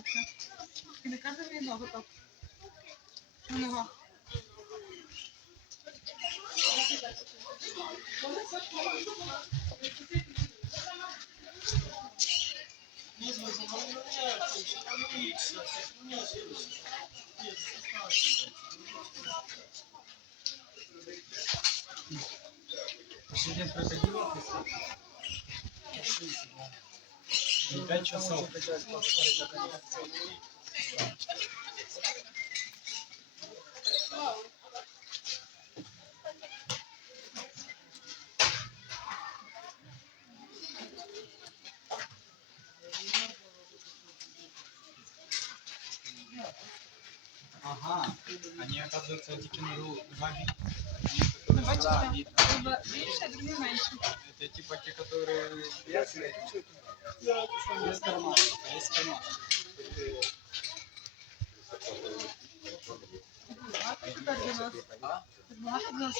Marta. Que me canta bien no to. No. In 5 часов. Ага, они, оказывается, эти кенгуру два вида. Ну, бачите, більше, другі менше. Это типа те, которые без кармана. Без кармана. Багато тепер для нас. Багато для нас.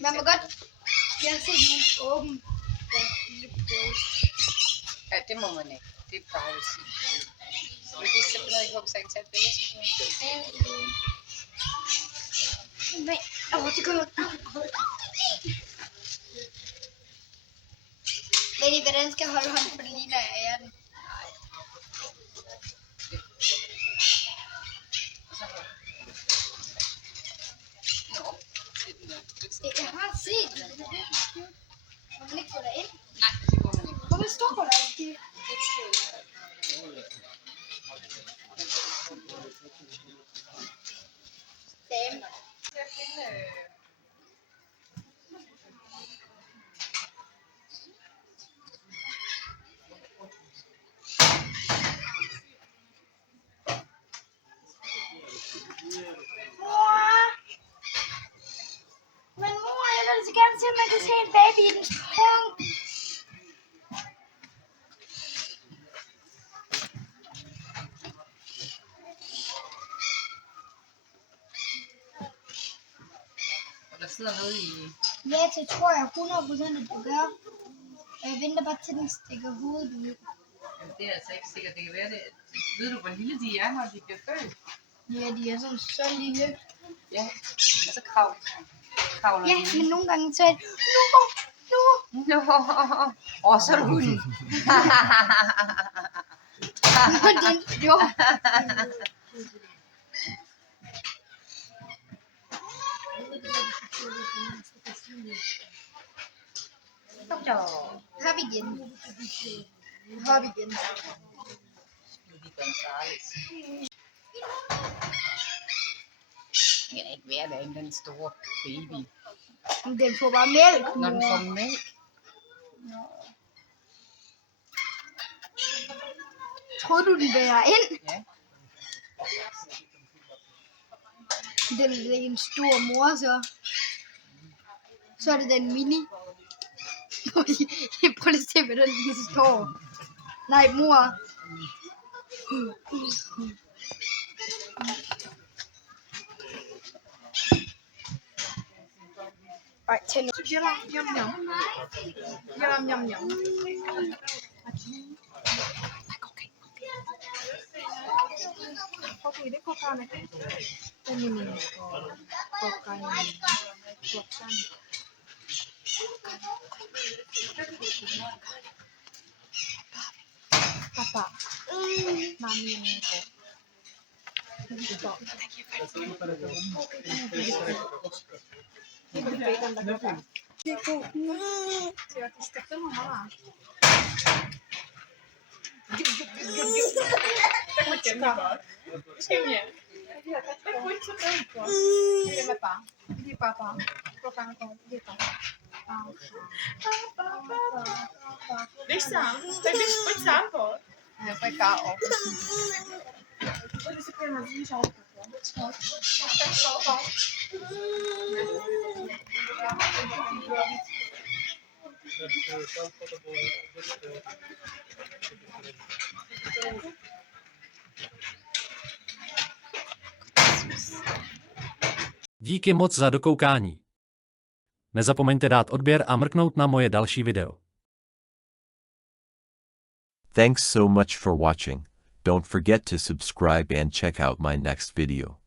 Man må godt. Jeg har set nogle åben. Ja, det må man ikke. Det er privacy. Vil du simpelthen ikke håbe sig til at billede? Nej, det kommer. Ved I, hvordan skal jeg holde hånden, for det ligner jeg er den? Jeg har set det. Må man ikke gå derind? Nej, det må man ikke. Hvorfor står der ikke? Dame. Men mor, jeg vil så gerne se, om man kan se en baby i den sprung. Og der sidder noget i... Ja, det tror jeg 100% at du gør. Jeg venter bare til, den stikker hovedet ud. Jamen, det er altså ikke sikkert, det kan være det. Ved du, hvor lille de er, når de bliver født? Ja, de er sådan så lille. Ja, og så kravler Ja, de. men nogle gange så er det, nu. Nå, så er det hunden. Jo. Kom så. Hop igen. Hop igen. Speedy Gonzales. Det kan ikke være, der er den store baby. Den får bare mælk. Når den får mælk. Tror du, den bærer ind? Ja. Den er en stor mor, så. Så er det den mini. Prøv lige at se, hvordan den står. Nej, mor. Ej, tænd nu. Yum, yum, yum. Yum, yum, yum. Okay, det går fra med. Den er min. Papa. Mami and Nico. Deixa sám, tak běž, pojď sám, pojď. Pojď káo. Pojď si pojď na zvířátko. Tak Díky moc za dokoukání. Nezapomeňte dát odběr a mrknout na moje další video. Thanks so much for watching. Don't forget to subscribe and check out my next video.